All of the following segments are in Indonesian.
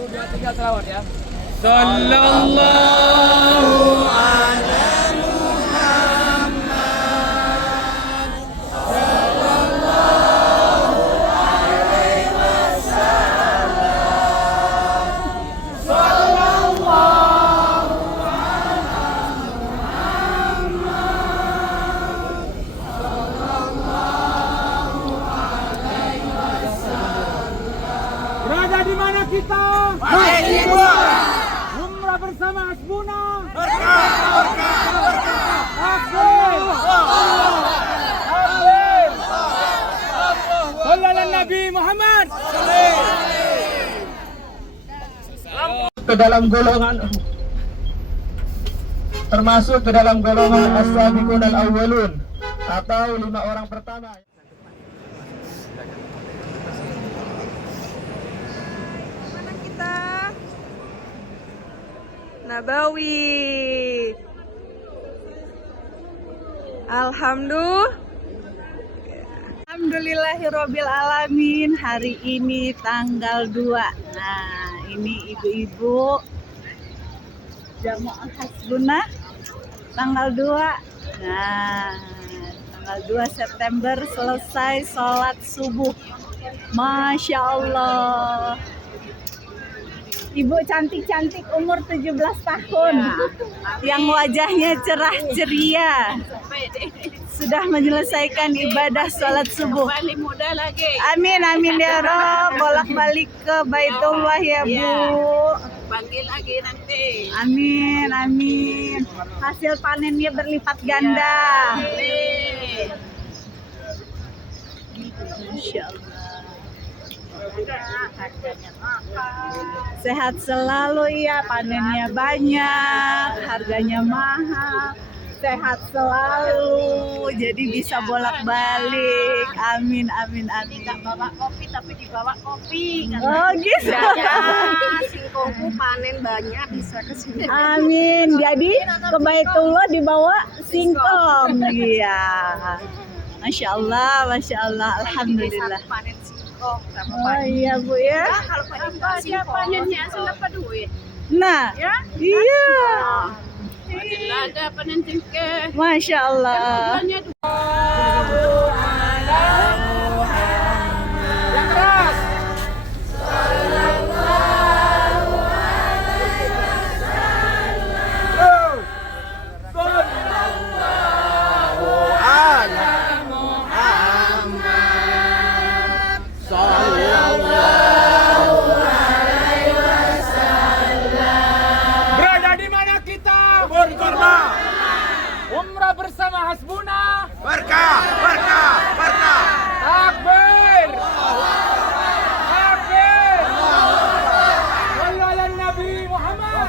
2, 3 selawat ya. Sallallahu alaihi Berada di mana kita? Umrah bersama Hasbuna. Takbir. Sallallahu Nabi Muhammad. Ke dalam golongan termasuk ke dalam golongan as-sabiqun al-awwalun atau 5 orang pertama. Mana kita? Nabawi. Alhamdulillahirabbil alamin. Hari ini tanggal 2. Nah, ini ibu-ibu jamaah Hasbuna tanggal 2. Nah, tanggal 2 September selesai sholat subuh. Masya Allah. Ibu cantik-cantik umur 17 tahun yang wajahnya cerah ceria sudah menyelesaikan ibadah sholat subuh. Muda lagi. Amin amin ya Rob. Bolak-balik ke Baitullah ya Bu. Panggil lagi nanti. Amin amin. Hasil panennya berlipat ganda. Amin. Masya Allah. Sehat selalu ya, panennya banyak, harganya mahal, sehat selalu, jadi bisa bolak-balik. Amin amin amin. Tidak bawa kopi tapi dibawa kopi. Oh gitu. Singkongku panen banyak bisa ke sini. Amin. Jadi ke Baitullah dibawa singkong. Iya. Masya Allah, alhamdulillah. Panen singkong sama Oh panen. iya Bu ya. Kalau panen singkong panennya asal dapat duit. Nah, Ya? iya. Ada panen singkong. Masya Allah. Bulannya Yang keras. Berada di mana kita? Umrah bersama Hasbuna. Takbir. Takbir. Sallallahu Nabi Muhammad.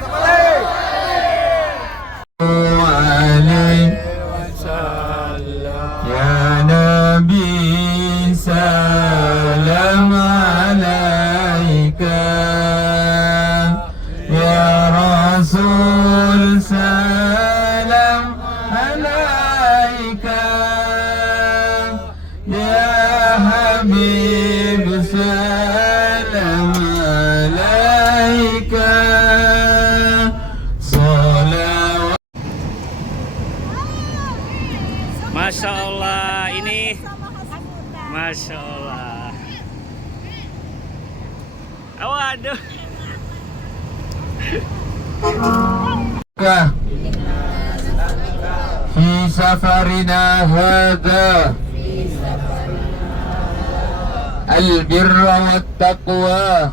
Ya Nabi salam alaika, ya Rasul salam alaika, ya Habib salam alaika. Salawat. Masya Allah, ini Masya Allah. Waduh. في سفرنا هذا البر والتقوى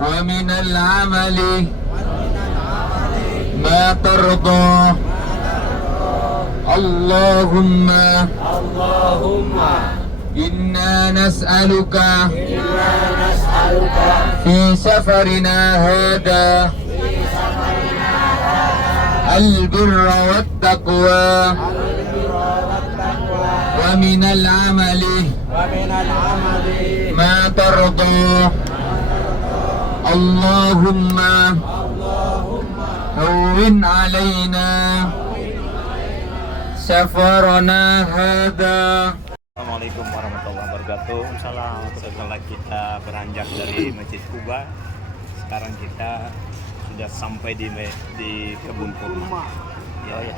ومن العمل ما ترضى اللهم إنا نسألك في سفرنا هذا البر والتقوى ومن العمل ما ترضى اللهم هون علينا سفرنا هذا. Assalamualaikum warahmatullahi wabarakatuh. Salam. Setelah kita beranjak dari Masjid Kuba, sekarang kita sudah sampai di kebun kurma. Ya.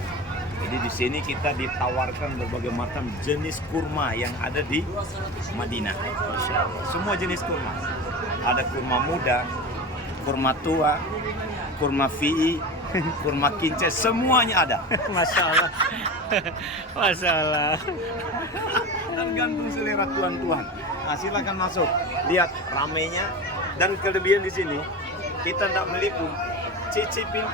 Jadi di sini kita ditawarkan berbagai macam jenis kurma yang ada di Madinah. Semua jenis kurma. Ada kurma muda, kurma tua, kurma fi'i, kurma kince, semuanya ada. Masya Allah. Masya Allah. Tergantung selera tuan-tuan. Nah, silakan masuk. Lihat ramenya dan kelebihan di sini kita tidak meliput, cicipin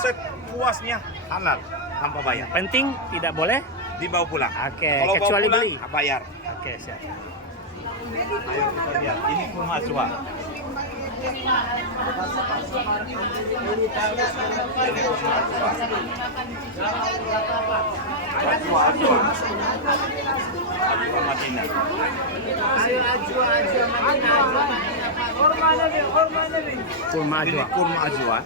sepuasnya halal tanpa bayar. Penting tidak boleh. Dibawa pulang. Oke, Kalau bawa kecuali pulang, beli. bayar. Oke, siap. Ayo kita lihat. Ini kurma ajwa. Ajwa Madinah. Kurma Ini ajwa. kurma ajwa.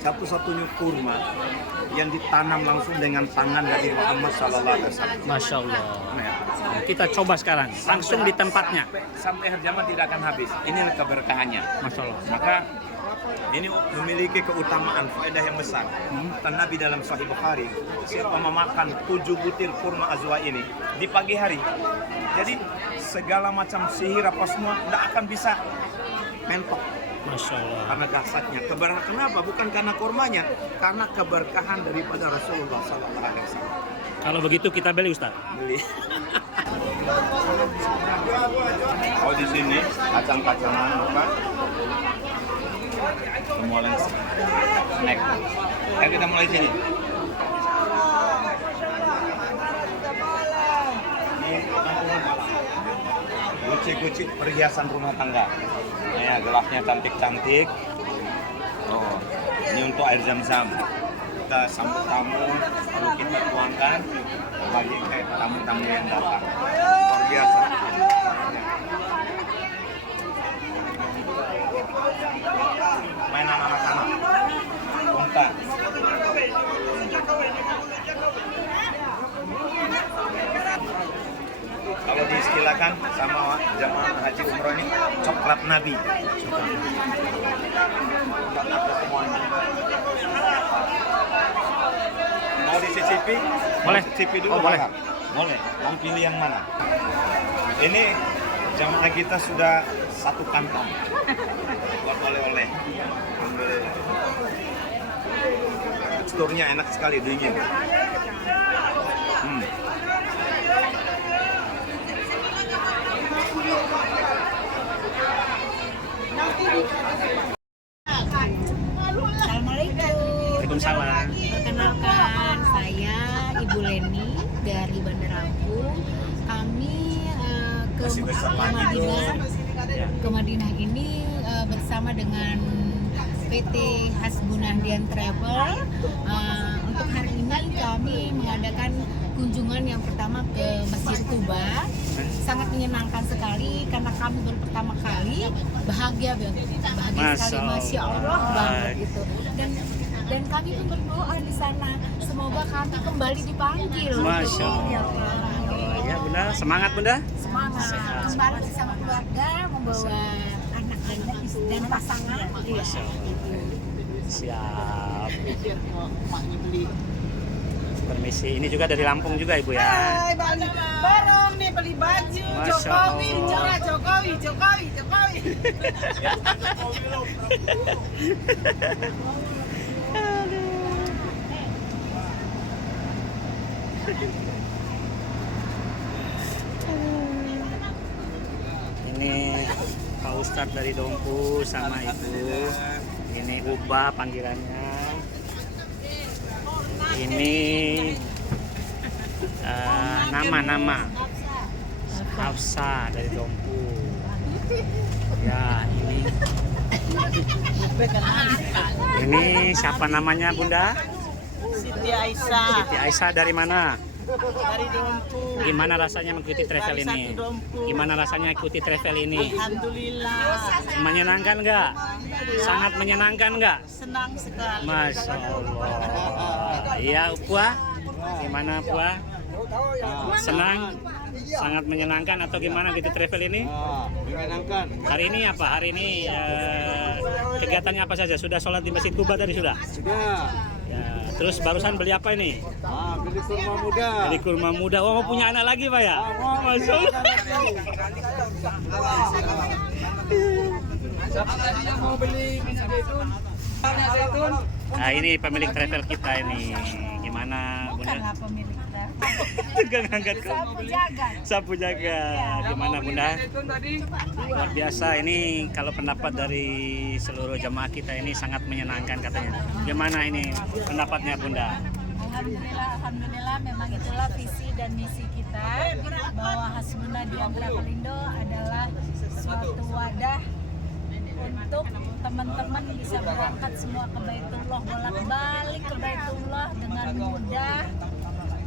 Satu-satunya kurma yang ditanam langsung dengan tangan dari Muhammad Sallallahu Alaihi Wasallam. Masya Allah. Nah, Kita coba sekarang, langsung di tempatnya. Sampai akhir zaman tidak akan habis. Inilah keberkahannya. Masya Allah. Maka ini memiliki keutamaan, faedah yang besar. Dan Nabi dalam Sahih Bukhari, siapa memakan 7 butir kurma azwa ini di pagi hari, jadi segala macam sihir apa semua tidak akan bisa mentok. Masya Allah. Karena dahsyatnya. Keberkahan kenapa? Bukan karena kurmanya, karena keberkahan daripada Rasulullah Sallallahu Alaihi Wasallam. Kalau begitu kita beli Ustaz. Beli. Oh, di sini kacang-kacangan apa? Semua lengkap. Snack. Ayo kita mulai sini. Ini guci-guci perhiasan rumah tangga. Ya, gelasnya cantik-cantik. Oh, ini untuk air zam-zam. Kita sambut tamu, lalu kita tuangkan bagi tamu-tamu yang datang. Luar biasa. Mainan anak-anak. Unta. Kalau diistilahkan sama jamaah haji umroh ini, coklat Nabi. Coklat Nabi semuanya. Mau dicicipi? Boleh. Cicipi dulu. Oh, boleh. Bakar. Boleh. Mau pilih yang mana? Ini jamaah kita sudah 1 kantong buat oleh-oleh. Alhamdulillah. Teksturnya enak sekali, dingin. Assalamualaikum. Waalaikumsalam. Perkenalkan, saya Ibu Leni dari Bandar Lampung. Kami ke Masih besar lagi Madinah. Ke Madinah ini bersama dengan PT Hasbunah Dian Travel. Untuk hari ini kami mengadakan kunjungan yang pertama ke Masjid Kuba. Sangat menyenangkan sekali karena kami baru pertama kali, bahagia sekali, Masya Allah banget gitu. Dan kami pun berdoa di sana, semoga kami kembali dipanggil. Masya Allah. Ya Bunda, semangat Bunda. Semangat kembali bersama keluarga, membawa anak dan pasangan. Masya Allah. Siap. Permisi, ini juga dari Lampung juga Ibu ya. Hai, bareng nih beli baju. Masya Jokowi, Allah. Jokowi. Ini Pak Ustadz dari Dompu sama Ibu. Ini Ubah panggilannya. Ini nama Hafsa dari Dompu. Ya, ini siapa namanya Bunda? Siti Aisyah Siti Aisyah dari mana? dari Dompu. Gimana rasanya mengikuti travel ini? Gimana rasanya ikuti travel ini? Alhamdulillah, Menyenangkan nggak? Sangat menyenangkan nggak? senang sekali. Masya Allah. Iya, Puah. Gimana Puah? Senang, sangat menyenangkan atau gimana gitu travel ini? Menyenangkan. Hari ini apa? Hari ini kegiatannya apa saja? Sudah sholat di Masjid Kuba tadi sudah? Sudah. Ya, terus barusan beli apa ini? Beli kurma muda. Beli kurma muda. Oh, mau punya anak lagi Pak ya? Masya Allah. Siapa tadinya mau beli minyak zaitun? Minyak zaitun. Nah, ini pemilik travel kita ini. Gimana Bunda? Bukanlah pemilik travel. Tegang angkat ke Sapu jaga. sapu jaga. Gimana Bunda? Zaitun tadi. Luar biasa ini kalau pendapat dari seluruh jamaah kita ini sangat menyenangkan katanya. Gimana ini pendapatnya Bunda? Alhamdulillah memang itulah visi dan misi kita bahwa Hasbuna Dian Travelindo adalah suatu wadah untuk teman-teman bisa berangkat semua ke Baitullah, bolak-balik ke Baitullah dengan mudah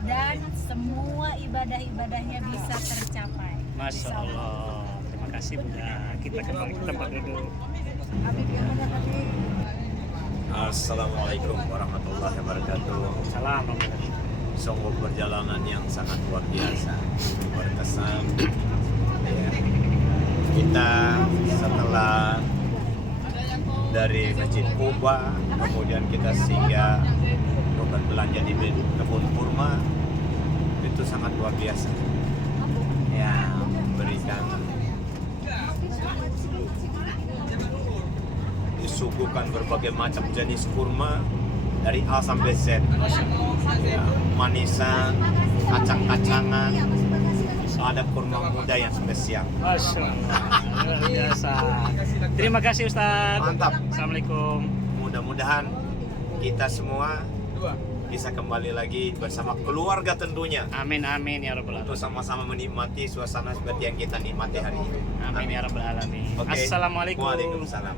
dan semua ibadah-ibadahnya bisa tercapai. Masya Allah. Terima kasih Bunda. Kita kembali ke tempat duduk. Assalamualaikum warahmatullahi wabarakatuh. Salam. Sungguh perjalanan yang sangat luar biasa, berkesan. Ya. Kita setelah dari Masjid Kuba, kemudian kita singgah untuk belanja di kebun kurma, itu sangat luar biasa. Ya, memberikan disuguhkan berbagai macam jenis kurma dari A sampai Z. Ya, manisan, kacang-kacangan, ada kurma muda yang spesial. Masya Allah. Luar biasa. Terima kasih Ustaz. Mantap. Assalamualaikum. Mudah-mudahan kita semua bisa kembali lagi bersama keluarga tentunya Amin amin ya rabbal untuk alamin. sama-sama menikmati suasana seperti yang kita nikmati hari ini. Amin ya rabbal alamin. Oke. Assalamualaikum. Waalaikumsalam.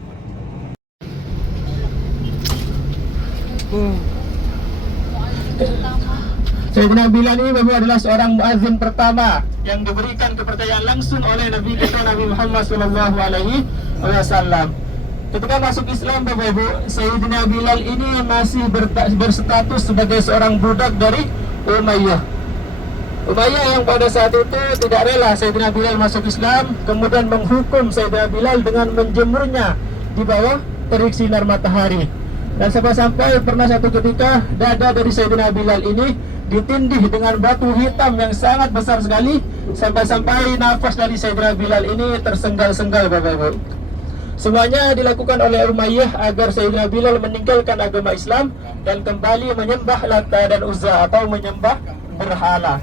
Sayyidina Bilal ini memang adalah seorang muazzin pertama yang diberikan kepercayaan langsung oleh Nabi kita Nabi Muhammad SAW. Ketika masuk Islam, Bapak Ibu, Sayyidina Bilal ini masih berstatus sebagai seorang budak dari Umayyah. Umayyah yang pada saat itu tidak rela Sayyidina Bilal masuk Islam, kemudian menghukum Sayyidina Bilal dengan menjemurnya di bawah terik sinar matahari. Dan sampai pernah satu ketika dada dari Sayyidina Bilal ini ditindih dengan batu hitam yang sangat besar sekali, sampai-sampai nafas dari Sayyidina Bilal ini tersenggal-senggal, Bapak Ibu. Semuanya dilakukan oleh Umayyah agar Sayyidina Bilal meninggalkan agama Islam dan kembali menyembah Lata dan Uzza atau menyembah berhala.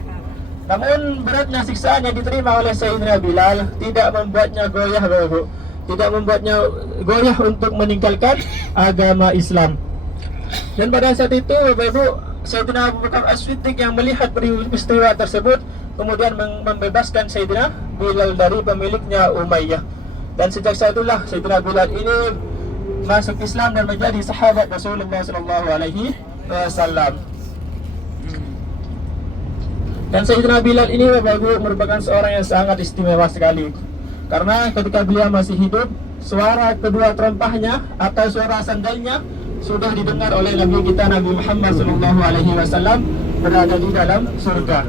Namun beratnya siksaan yang diterima oleh Sayyidina Bilal tidak membuatnya goyah, Bapak Ibu. Tidak membuatnya goyah untuk meninggalkan agama Islam. Dan pada saat itu, Bapak Ibu, Sayyidina Abu Bakar As-Siddiq yang melihat peristiwa tersebut kemudian membebaskan Sayyidina Bilal dari pemiliknya Umayyah. Dan sejak saat itulah Sayyidina Bilal ini masuk Islam dan menjadi sahabat Rasulullah SAW. Dan Sayyidina Bilal ini, Bapak Ibu, merupakan seorang yang sangat istimewa sekali. Karena ketika beliau masih hidup, suara kedua terompahnya atau suara sandalnya sudah didengar oleh Nabi kita Nabi Muhammad SAW berada di dalam surga.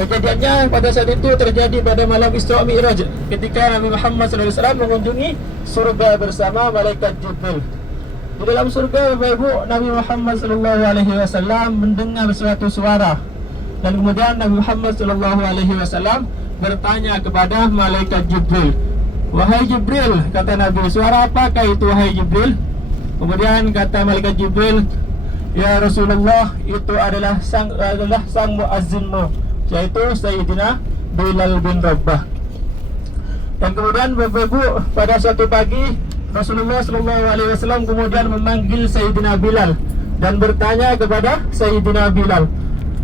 Kejadiannya pada saat itu terjadi pada malam Isra Mi'raj ketika Nabi Muhammad SAW mengunjungi surga bersama malaikat Jibril. Di dalam surga, Bapak Ibu, Nabi Muhammad SAW mendengar suatu suara. Dan kemudian Nabi Muhammad SAW bertanya kepada malaikat Jibril, "Wahai Jibril," kata Nabi, "suara apakah itu wahai Jibril?" Kemudian kata malaikat Jibril, "Ya Rasulullah, itu adalah sang muazzinmu, yaitu Sayyidina Bilal bin Rabah." Dan kemudian Bapak Ibu, pada suatu pagi Rasulullah SAW kemudian memanggil Sayyidina Bilal dan bertanya kepada Sayyidina Bilal.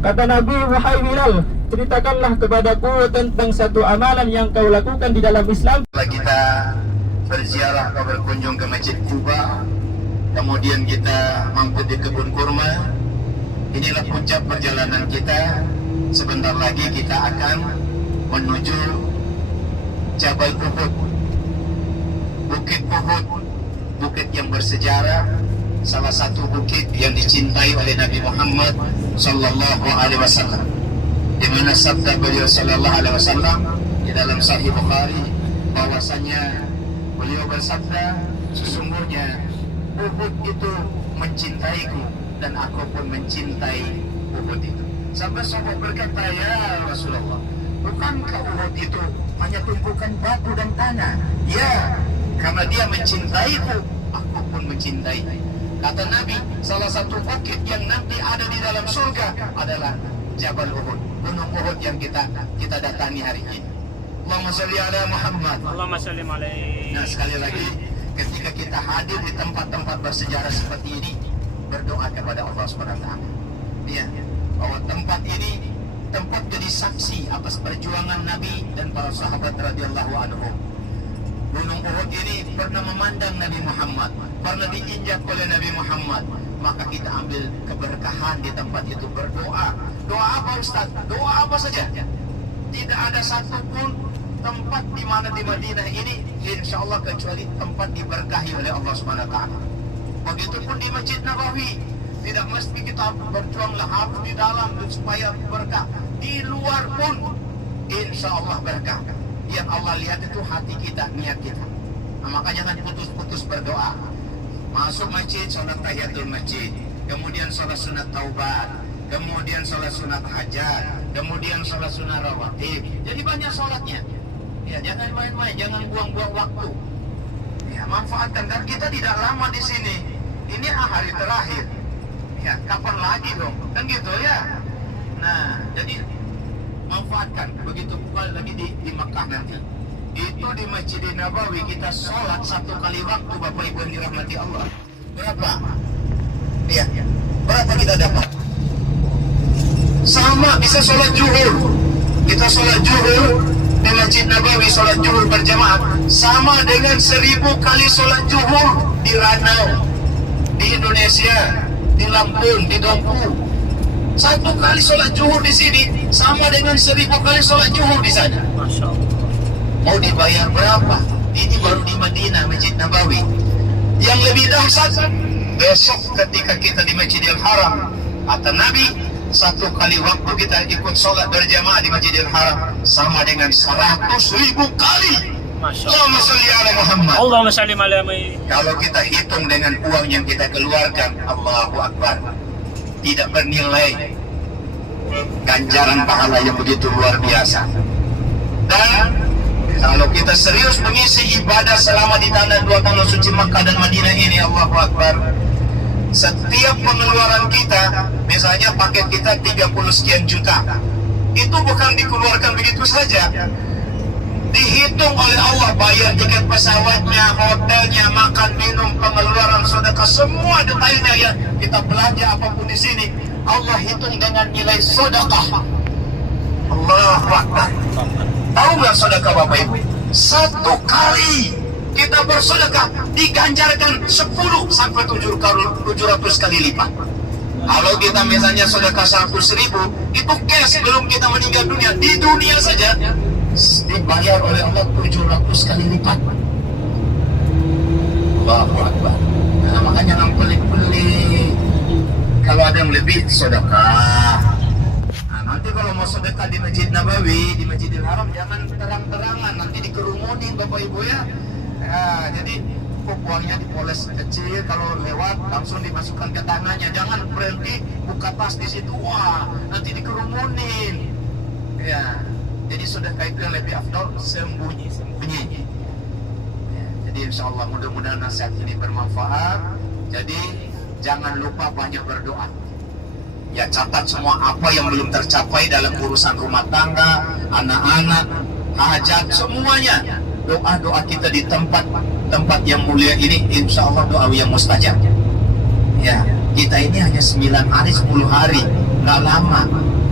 Kata Nabi, "Wahai Bilal, ceritakanlah kepadaku tentang satu amalan yang kau lakukan di dalam Islam." Kita berziarah atau berkunjung ke Masjid Kuba, kemudian kita mampir di kebun kurma. Inilah puncak perjalanan kita. Sebentar lagi kita akan menuju Jabal Uhud, Bukit Uhud, bukit yang bersejarah, salah satu bukit yang dicintai oleh Nabi Muhammad Sallallahu Alaihi Wasallam. di mana sabda beliau sallallahu alaihi wasallam di dalam Sahih Bukhari bahwasanya beliau bersabda, sesungguhnya Uhud itu mencintaiku dan aku pun mencintai Uhud itu. Sampai sahabat berkata, ya Rasulullah, bukankah Uhud itu hanya tumpukan batu dan tanah? Ya, karena dia mencintaiku, aku pun mencintai. Kata Nabi, salah satu bukit yang nanti ada di dalam surga adalah Jabal Uhud, gunung Uhud yang kita datangi hari ini. Allahumma sholli ala Muhammad. Allahumma sholli alaihi. Nah, sekali lagi, ketika kita hadir di tempat-tempat bersejarah seperti ini, berdoa kepada Allah Subhanahu wa taala. Ya, bahwa tempat ini tempat jadi saksi atas perjuangan Nabi dan para sahabat radhiyallahu anhum. Gunung Uhud ini pernah memandang Nabi Muhammad, pernah diinjak oleh Nabi Muhammad. Maka kita ambil keberkahan di tempat itu, berdoa. Doa apa Ustaz? Doa apa saja? Tidak ada satupun tempat di mana di Madinah ini insya Allah kecuali tempat diberkahi oleh Allah Subhanahu wa taala. Begitupun di Masjid Nabawi, tidak mesti kita berjuanglah harus di dalam supaya berkah. Di luar pun insya Allah berkah. Yang Allah lihat itu hati kita, niat kita. Nah, maka jangan putus-putus berdoa. Masuk masjid, sholat tahiyatul masjid, kemudian sholat sunat taubat, kemudian sholat sunat hajat, kemudian sholat sunat rawatib. Jadi banyak sholatnya. Ya, jangan main-main, jangan buang-buang waktu. Ya, manfaatkan. Dan kita tidak lama di sini. Ini hari terakhir. Ya, kapan lagi dong? Kan gitu ya. Nah, jadi manfaatkan. Begitu pula lagi di Makkah nanti. Itu di Masjid Nabawi kita sholat 1 kali waktu, Bapak Ibu yang dirahmati Allah. Berapa? Ya, berapa kita dapat? Sama bisa sholat zuhur. Kita sholat zuhur di Masjid Nabawi, sholat zuhur berjamaah sama dengan 1000 kali sholat zuhur di Ranau, di Indonesia, di Lampung, di Dompu. 1 kali sholat zuhur di sini sama dengan 1000 kali sholat zuhur di sana. Masya Allah. Mau dibayar berapa? Ini baru di Madinah, Masjid Nabawi. Yang lebih dahsyat, besok ketika kita di Masjidil Haram, kata Nabi, 1 kali waktu kita ikut sholat berjamaah di Masjidil Haram sama dengan 100.000 kali. Masya Allah. Allahumma sholli ala Muhammad. Allahumma sholli alaihi. Kalau kita hitung dengan uang yang kita keluarkan, Allahu Akbar, tidak bernilai ganjaran pahala yang begitu luar biasa. Dan kalau kita serius mengisi ibadah selama di tanah 2 tanah suci Makkah dan Madinah ini, Allahu Akbar, setiap pengeluaran kita, misalnya paket kita 30 sekian juta, itu bukan dikeluarkan begitu saja. Dihitung oleh Allah, bayar tiket pesawatnya, hotelnya, makan, minum, pengeluaran sedekah, semua detailnya ya. Kita belanja apapun di sini, Allah hitung dengan nilai sedekah. Allahu Akbar. Tahu nggak sedekah Bapak Ibu? 1 kali kita bersedekah diganjarkan 10 sampai 700 kali lipat. Kalau kita misalnya sedekah 100.000, itu cash belum kita meninggal dunia. Di dunia saja dibayar oleh Allah 700 kali lipat. Allahu Akbar. Nah, makanya jangan pelit-pelit. Kalau ada yang lebih, sedekah. Nanti kalau mau sedekah di Masjid Nabawi, di Masjidil Haram, jangan terang-terangan, nanti dikerumunin Bapak Ibu ya. Nah, jadi uangnya dipoles kecil, kalau lewat langsung dimasukkan ke tangannya, jangan berhenti buka tas di situ, wah nanti dikerumunin. Ya, jadi sedekah itu yang lebih afdal, sembunyi-sembunyi. Ya, jadi insya Allah mudah-mudahan nasihat ini bermanfaat. Jadi jangan lupa banyak berdoa. Ya, catat semua apa yang belum tercapai dalam urusan rumah tangga, anak-anak, hajat, semuanya. Doa-doa kita di tempat yang mulia ini, insya Allah doa yang mustajab. Ya, kita ini hanya 9 hari, 10 hari, nggak lama.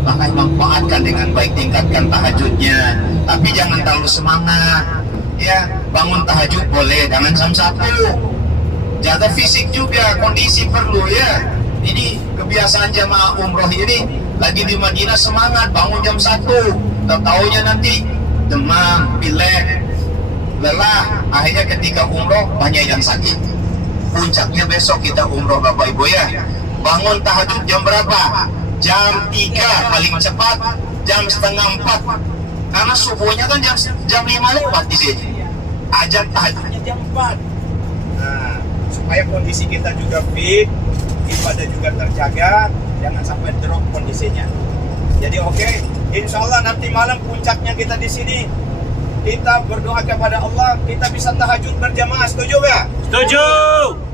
Makanya manfaatkan dengan baik, tingkatkan tahajudnya. Tapi jangan terlalu semangat. Ya, bangun tahajud boleh, jangan jam 1. Jaga fisik juga, kondisi perlu ya. Ini kebiasaan jamaah umroh ini lagi di Madinah semangat bangun jam 1, tahu-taunya nanti demam, pilek, lelah. Akhirnya ketika umroh banyak yang sakit. Puncaknya besok kita umroh Bapak Ibu ya. Bangun tahajud jam berapa? jam 3 paling cepat, jam setengah 4. Karena subuhnya kan jam 5 lewat di sini. Ajak tahajudnya jam 4. Nah, supaya kondisi kita juga fit, ibadah juga terjaga, jangan sampai drop kondisinya. Jadi oke, insya Allah nanti malam puncaknya kita di sini. Kita berdoa kepada Allah, kita bisa tahajud berjamaah, setuju gak? Setuju.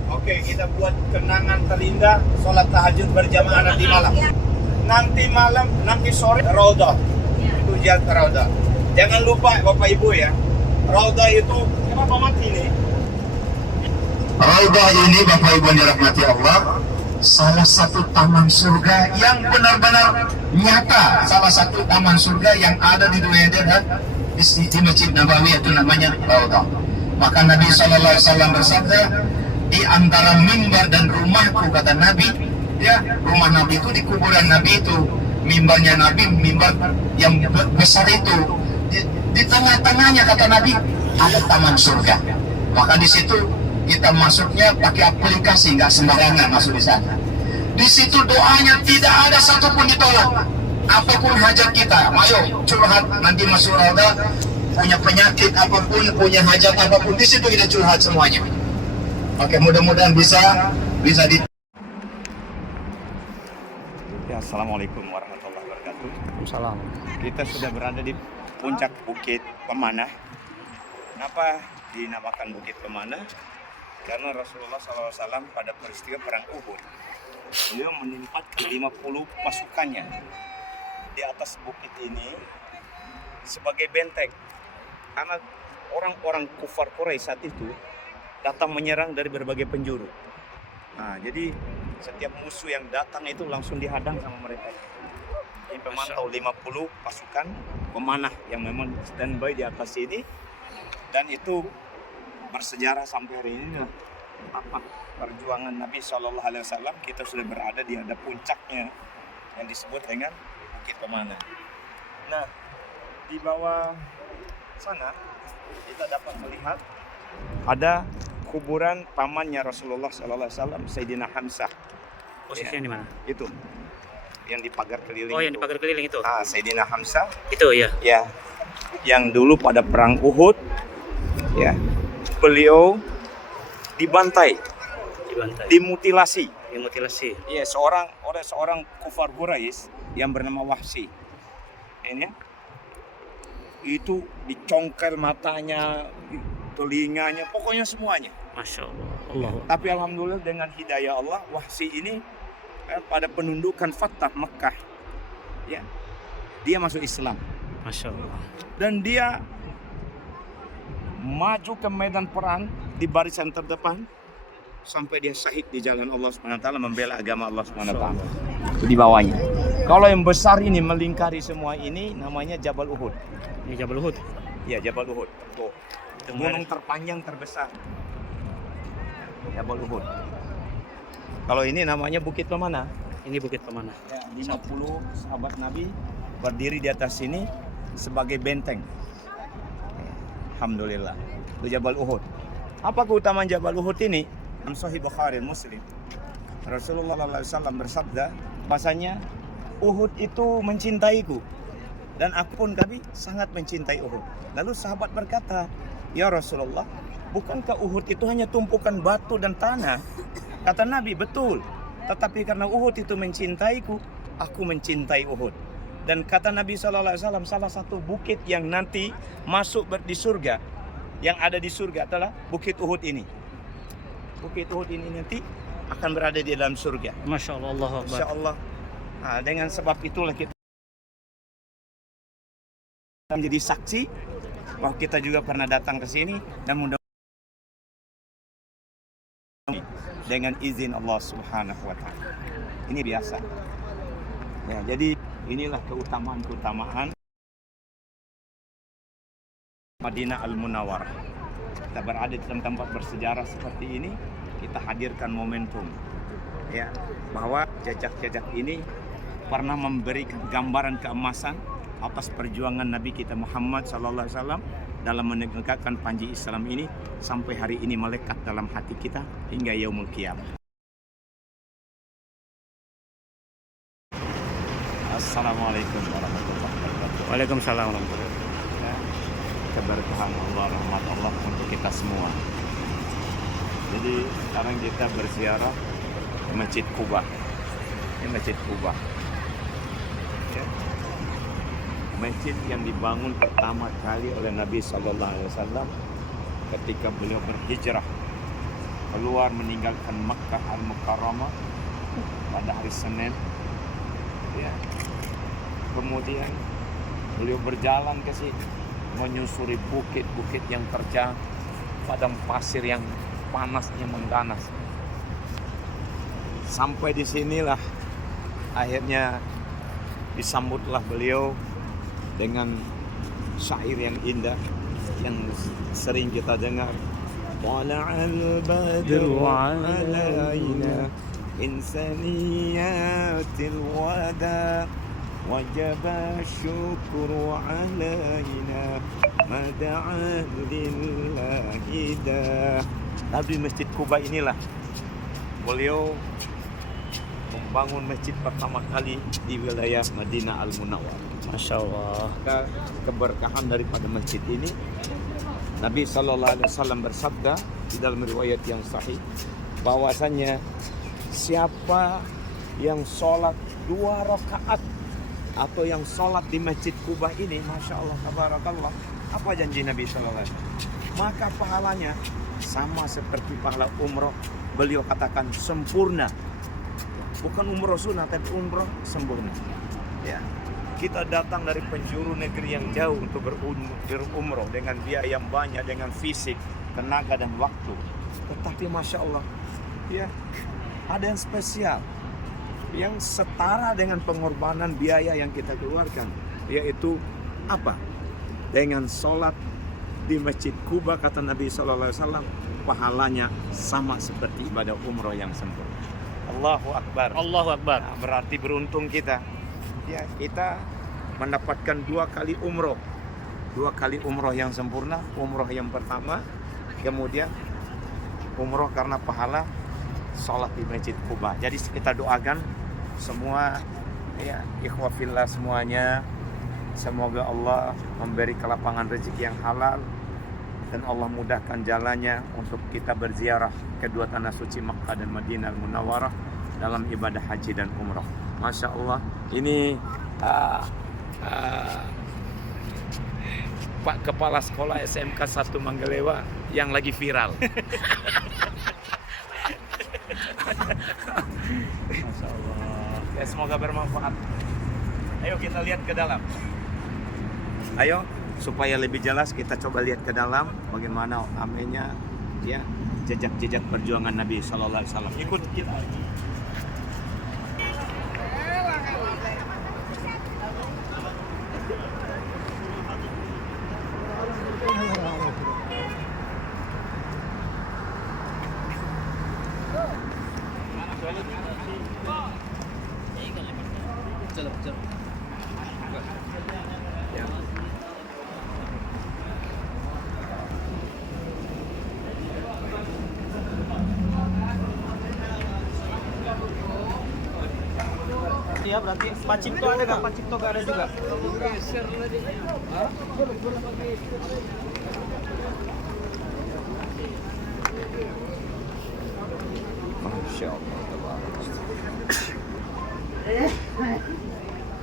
Oke, kita buat kenangan terindah sholat tahajud berjamaah nanti malam. Nanti sore Raudhah. Itu jalan Raudhah. Jangan lupa Bapak Ibu ya. Raudhah itu kenapa mati ini? Raudhah ini Bapak Ibu yang dirahmati Allah, salah satu taman surga yang benar-benar nyata, salah satu taman surga yang ada di dunia ini dan di Masjid Nabawi, itu namanya Raudhah. Maka Nabi SAW bersabda, di antara mimbar dan rumahku, kata Nabi, ya, rumah Nabi itu di kuburan Nabi itu, mimbarnya Nabi, mimbar yang besar itu, di tengah-tengahnya kata Nabi ada taman surga. Maka di situ kita masuknya pakai aplikasi, nggak sembarangan masuk di sana. Di situ doanya tidak ada satupun ditolak. Apapun hajat kita, ayo curhat nanti masuk Raudhah. Punya penyakit apapun, punya hajat apapun, di situ kita curhat semuanya. Oke, mudah-mudahan bisa di. Ya, Assalamualaikum warahmatullahi wabarakatuh. Salam. Kita sudah berada di puncak Bukit Pemanah. Kenapa dinamakan Bukit Pemanah? Karena Rasulullah SAW pada peristiwa perang Uhud, beliau menempatkan 50 pasukannya di atas bukit ini sebagai benteng. Karena orang-orang kufar Quraisy saat itu datang menyerang dari berbagai penjuru. Nah, jadi setiap musuh yang datang itu langsung dihadang sama mereka. Ini pemantau 50 pasukan pemanah yang memang standby di atas ini, dan itu bersejarah sampai hari ini lah. Tapak perjuangan Nabi SAW, kita sudah berada di ada puncaknya yang disebut dengan Bukit Pemanah. Nah, di bawah sana kita dapat melihat ada kuburan pamannya Rasulullah SAW, Sayyidina Hamzah. Posisinya di mana? Itu yang di pagar keliling. Oh, yang di pagar keliling itu. Ah, Sayyidina Hamzah. Itu ya. Ya, yang dulu pada perang Uhud, ya, beliau dibantai, dimutilasi. Iya, seorang kufar Quraisy yang bernama Wahsy. Ini ya, itu dicongkel matanya, telinganya, pokoknya semuanya. Masya Allah. Tapi alhamdulillah dengan hidayah Allah, Wahsy ini pada penundukan Fatah Mekah, ya, dia masuk Islam. Masya Allah. Dan dia maju ke medan perang di barisan terdepan sampai dia syahid di jalan Allah SWT, membela agama Allah SWT. Di bawahnya. Kalau yang besar ini melingkari semua ini namanya Jabal Uhud. Ini Jabal Uhud. Ya, Jabal Uhud. Tuh. Gunung terpanjang terbesar. Jabal Uhud. Kalau ini namanya Bukit Pemanah. Ini Bukit Pemanah. Ya, 50 sahabat Nabi berdiri di atas sini sebagai benteng. Alhamdulillah. Itu Jabal Uhud. Apa keutamaan Jabal Uhud ini? Dalam Sahih Bukhari Muslim, Rasulullah SAW bersabda, bahasanya Uhud itu mencintaiku dan aku pun kami sangat mencintai Uhud. Lalu sahabat berkata, ya Rasulullah, bukankah Uhud itu hanya tumpukan batu dan tanah? Kata Nabi, betul. Tetapi karena Uhud itu mencintaiku, aku mencintai Uhud. Dan kata Nabi SAW, salah satu bukit yang nanti masuk di surga, yang ada di surga adalah Bukit Uhud ini. Bukit Uhud ini nanti akan berada di dalam surga. Masya Allah, Allahu Akbar. Insya Allah. Nah, dengan sebab itulah kita menjadi saksi bahwa kita juga pernah datang ke sini, dan mudah-mudahan dengan izin Allah Subhanahu wa Ta'ala. Ini biasa. Ya, jadi inilah keutamaan Madinah Al-Munawwarah. Kita berada di tempat bersejarah seperti ini, kita hadirkan momentum, ya, bahwa jejak-jejak ini pernah memberikan gambaran keemasan atas perjuangan Nabi kita Muhammad SAW dalam menegakkan panji Islam ini sampai hari ini melekat dalam hati kita hingga yaumul qiyamah. Assalamualaikum warahmatullahi wabarakatuh. Waalaikumsalam warahmatullahi wabarakatuh. Ya, keberkahan Allah, rahmat Allah untuk kita semua. Jadi sekarang kita berziarah ke Masjid Quba. Ini Masjid Quba. Ya. Masjid yang dibangun pertama kali oleh Nabi Sallallahu Alaihi Wasallam ketika beliau berhijrah keluar meninggalkan Makkah Al-Mukarramah pada hari Senin. Ya. Kemudian beliau berjalan ke sini menyusuri bukit-bukit yang terjal, padang pasir yang panasnya mengganas. Sampai di sinilah akhirnya disambutlah beliau dengan syair yang indah yang sering kita dengar. Tala'al badru 'alaina insaniyatil wada wajaba syukru 'alaina mada'an lillahi da. Di Masjid Quba inilah beliau membangun masjid pertama kali di wilayah Madinah Al-Munawwarah. Masya Allah. Keberkahan daripada masjid ini, Nabi Sallallahu Alaihi Wasallam bersabda di dalam riwayat yang sahih bahwasanya siapa yang sholat 2 rakaat atau yang sholat di Masjid Quba ini, Masya Allah, tabarakallah, apa janji Nabi Sallallahu Alaihi Wasallam? Maka pahalanya sama seperti pahala umroh. Beliau katakan sempurna, bukan umroh sunnah tapi umroh sempurna. Ya. Kita datang dari penjuru negeri yang jauh untuk berumroh dengan biaya yang banyak, dengan fisik, tenaga dan waktu. Tetapi Masya Allah, ya, ada yang spesial, yang setara dengan pengorbanan biaya yang kita keluarkan, yaitu apa? Dengan sholat di Masjid Quba, kata Nabi SAW, pahalanya sama seperti ibadah umroh yang sempurna. Allahu Akbar. Allahu Akbar. Nah, berarti beruntung kita. Ya, kita mendapatkan 2 kali umroh. 2 kali umroh yang sempurna. Umroh yang pertama, kemudian umroh karena pahala sholat di Masjid Quba. Jadi kita doakan semua, ya, ikhwah fillah semuanya, semoga Allah memberi kelapangan rezeki yang halal dan Allah mudahkan jalannya untuk kita berziarah kedua tanah suci Makkah dan Madinah Al-Munawwarah dalam ibadah haji dan umrah. Masya Allah, ini Pak Kepala Sekolah SMK 1 Manggalewa yang lagi viral. Masya Allah. Ya, semoga bermanfaat. Ayo kita lihat ke dalam. Ayo, supaya lebih jelas kita coba lihat ke dalam bagaimana amenya, ya, jejak-jejak perjuangan Nabi Sallallahu Alaihi Wasallam. Ikut kita. Ya berarti Pak Cipto ada nggak? Pak Cipto nggak ada juga. Masya Allah.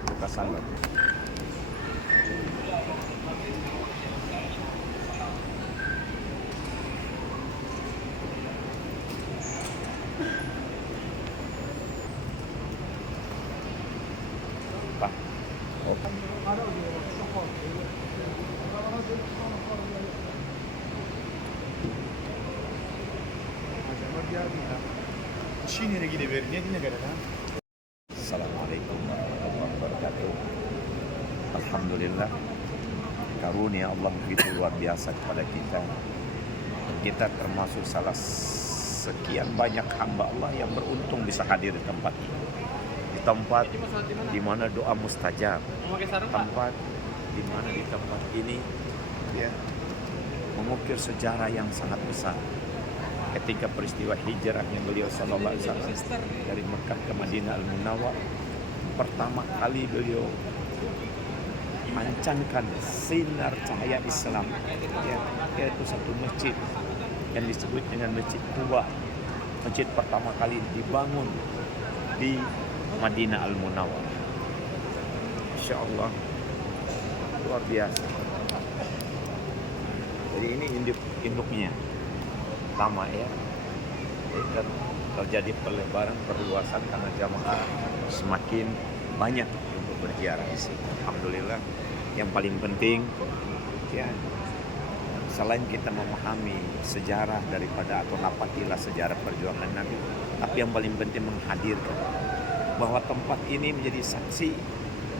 Buka sanggar. Pak. Assalamualaikum warahmatullahi wabarakatuh. Alhamdulillah, karunia Allah begitu luar biasa kepada kita. Kita termasuk salah sekian banyak hamba Allah yang beruntung bisa hadir di tempat ini. Di tempat di mana doa mustajab. Tempat di mana di tempat ini, ya, mengukir sejarah yang sangat besar. Ketika peristiwa hijrahnya beliau Sallallahu Alaihi Wasallam dari Mekah ke Madinah Al-Munawwarah, pertama kali beliau mancankan sinar cahaya Islam, ya, yaitu satu masjid yang disebut dengan Masjid Quba. Masjid pertama kali dibangun di Madinah Al-Munawwarah. Insya Allah luar biasa. Jadi ini induknya pertama ya. Dan terjadi pelebaran, perluasan karena jamaah semakin banyak untuk berziarah di sini. Alhamdulillah. Yang paling penting ya, selain kita memahami sejarah daripada atau napatilah sejarah perjuangan Nabi, tapi yang paling penting menghadirkan bahwa tempat ini menjadi saksi,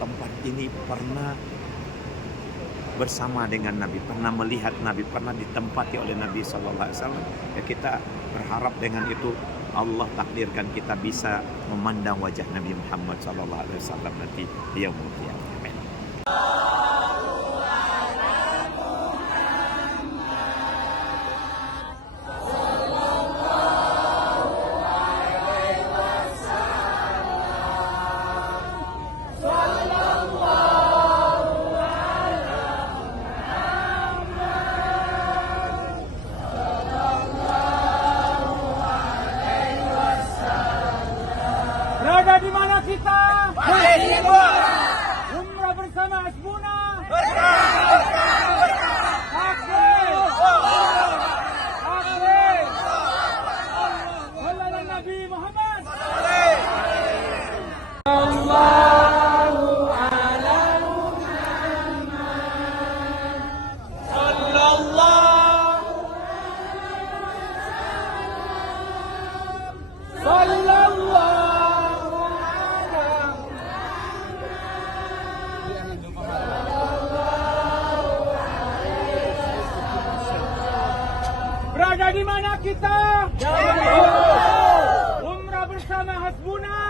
tempat ini pernah bersama dengan Nabi, pernah melihat Nabi, pernah ditempati oleh Nabi SAW. Ya, kita berharap dengan itu Allah takdirkan kita bisa memandang wajah Nabi Muhammad SAW nanti di yaumul qiyamah. Amin. Berada di mana kita? Umrah bersama Hasbuna. Sallallahu Nabi Muhammad. Allahu ala Muhammad. Sallallahu. Berada di mana kita? Umrah bersama Hasbuna.